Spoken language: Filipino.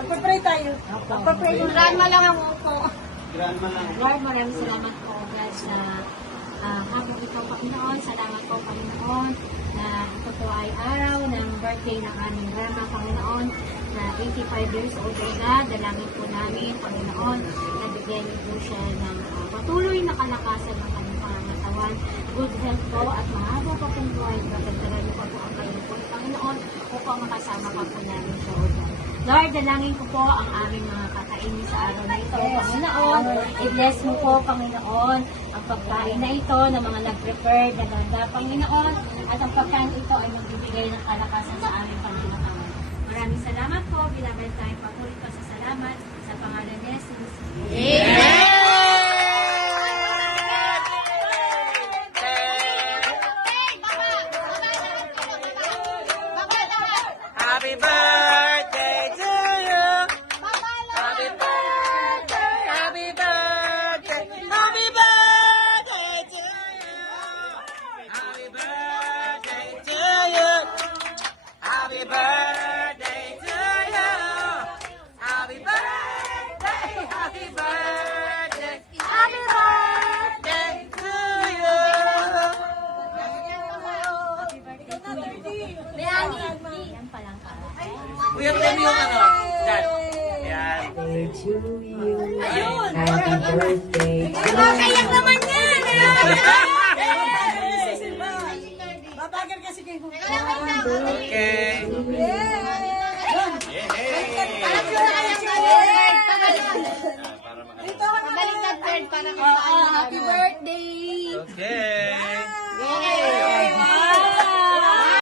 Magpapray tayo. Magpapray. Grandma lang ang upo. Lord, maraming salamat po, God, sa hapon ito, Panginoon. Salamat po, Panginoon, na ito po ay araw ng birthday ng aming grandma, Panginoon, na 85 years old, O God. Dalangin po namin, Panginoon, na bigyan niyo po siya ng patuloy na kalakasan ng kanyang pangangatawan, good health po, at mahaba pa pong buhay. Pagdagdagan niyo pa po ang kayo po, Panginoon, upang makasama pa po namin siya, O God. Lord, dalangin ko po ang aming mga kakainin sa araw na ito, Panginoon. I-bless mo po, Panginoon, ang pagkain na ito ng mga nag-prepare na ganda, Panginoon. At ang pagkain ito ay magbibigay ng kalakasan sa aming pangangatawan. Maraming salamat po. Binabalik tayo papulit pa sa salamat sa pangalan ni Jesus. Happy birthday to you. Happy birthday, happy birthday, happy birthday to you. Happy birthday to you. Happy birthday to you. Happy birthday, happy birthday, happy birthday to you. Yan pa lang ka. Uyang din yung ano. Dad. Yan. Birthday to you. Ayun. Happy birthday. Kayak naman yan! Babagal kasi kayo. Okay. Pabalik na third para kung saan. Happy birthday! Okay.